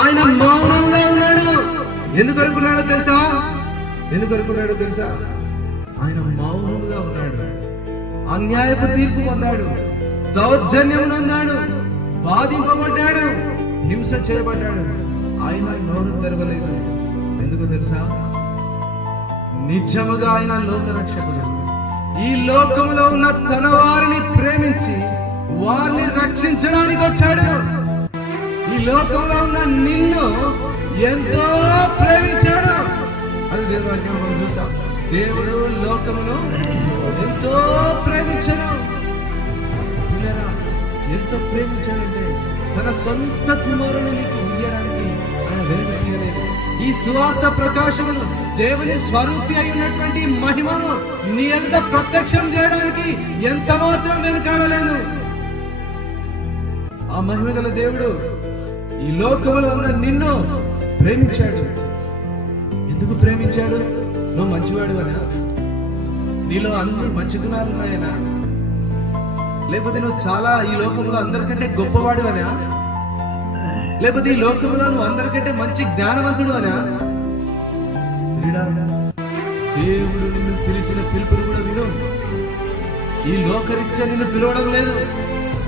ఆయన మౌనంగా ఉన్నాడు. ఎందుకు అనుకున్నాడో తెలుసా? ఆయన మౌనంగా ఉన్నాడు. అన్యాయపు తీర్పు పొందాడు, దౌర్జన్యం పొందాడు, బాధింపబడ్డాడు, హింస చేయబడ్డాడు. ఆయన నోరు తెరవలేదు. ఎందుకు తెలుసా? నిజముగా ఆయన లోక రక్షకుడు. ఈ లోకంలో ఉన్న తన వారిని ప్రేమించి వారిని రక్షించడానికి వచ్చాడు. ఈ లోకంలో ఉన్న నిన్ను ఎంతో ప్రేమించాడు. అది దేవుని మనం చూస్తాం. దేవుడు లోకమును ఎంతో ప్రేమించాడు. ఎంత ప్రేమించాడంటే తన సొంత కుమారుని నీకు ఇయ్యడానికి ఆయన వెనుకలేదు. ఈ సువార్త ప్రకాశమును, దేవుని స్వరూపి అయి ఉన్నటువంటి మహిమను నీ ఎదుట ప్రత్యక్షం చేయడానికి ఎంత మాత్రం వెనుకాడలేదు. ఆ మహిమ గల దేవుడు ఈ లోకంలో ఉన్న నిన్ను ప్రేమించాడు. ఎందుకు ప్రేమించాడు? నువ్వు మంచివాడు అనా? నీలో అన్ని మంచి గుణాలు ఉన్నాయనా? లేకపోతే నువ్వు చాలా ఈ లోకంలో అందరికంటే గొప్పవాడు అనా? లేకపోతే ఈ లోకంలో నువ్వు అందరికంటే మంచి జ్ఞానవంతుడు అనా? దేవుడు నిన్ను పిలిచిన పిలుపును కూడా విను. ఈ లోకరీత్యా నిన్ను పిలవడం లేదు.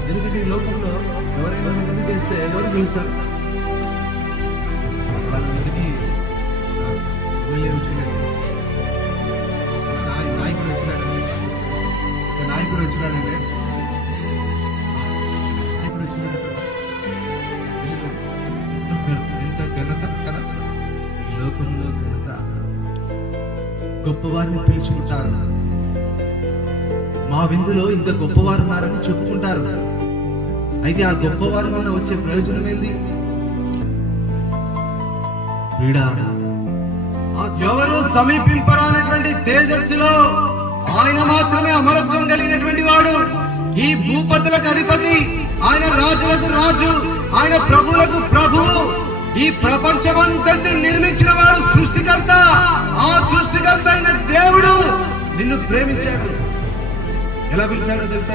ఎందుకంటే ఈ లోకంలో ఎవరైనా ముందు చేస్తే ఎవరు పిలుస్తారు? వాళ్ళ ముందుకి వెళ్ళి వచ్చినట్టు నాయకుడు వచ్చినాడంటే ఎంత ఘనత కదా! ఈ లోకంలో ఘనత గొప్పవారిని పిలుచుకుంటారు. మా విందులో ఇంత గొప్పవారు ఉన్నారని చెప్పుకుంటారు. అయితే ఆ గొప్పవారి వల్ల వచ్చే ప్రయోజనం ఏంది? ఎవరు సమీపింపరానటువంటి తేజస్సులో ఆయన మాత్రమే అమరత్వం కలిగినటువంటి వాడు. ఈ భూపతులకు అధిపతి ఆయన, రాజులకు రాజు ఆయన, ప్రభువులకు ప్రభువు. ఈ ప్రపంచమంతటి నిర్మించిన వాడు సృష్టికర్త. ఆ సృష్టికర్త అయిన దేవుడు నిన్ను ప్రేమించాడు. ఎలా పిలిచాడో తెలుసా?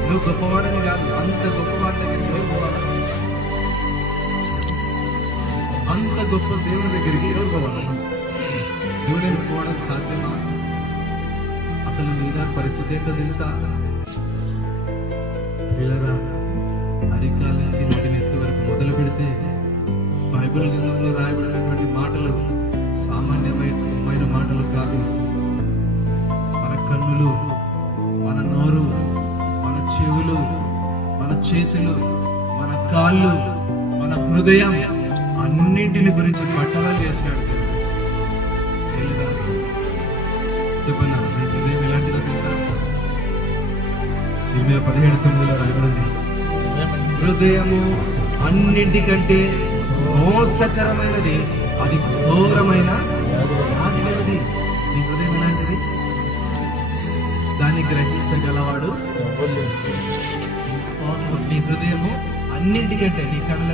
నువ్వు గొప్పవాడని కాదు, అంత గొప్పవాడి దగ్గరికి ఎవరు పోవాలి? అంత గొప్ప దేవుని దగ్గరికి ఎవరు పోవాలి? నువ్వు నేను పోవడం సాధ్యమా? అసలు నీ పరిస్థితి ఏంటో తెలుసా? పిల్లరా, అరికాల నుంచి నోటి నెత్తి వరకు మొదలు పెడితే బైబిల్ గ్రంథంలో రాయబడినటువంటి మాటలు సామాన్యమైన మాటలు కాదు. మన కన్నులు, మన నోరు, మన చెవులు, మన చేతులు, మన కాళ్ళు, మన హృదయం అన్నింటిని గురించి పట్టణాలు చేసినాడు. చెప్పన్నా, హృదయం ఎలాంటిదో తెలుసా? 17:9 రాయబడింది, హృదయము అన్నింటికంటే మోసకరమైనది, అది ఘోరమైన వ్యాధి. నీ హృదయం ఎలాంటిది? దాన్ని గ్రహించగలవాడు. నీ హృదయము అన్నింటికంటే, నీ కళ్ళ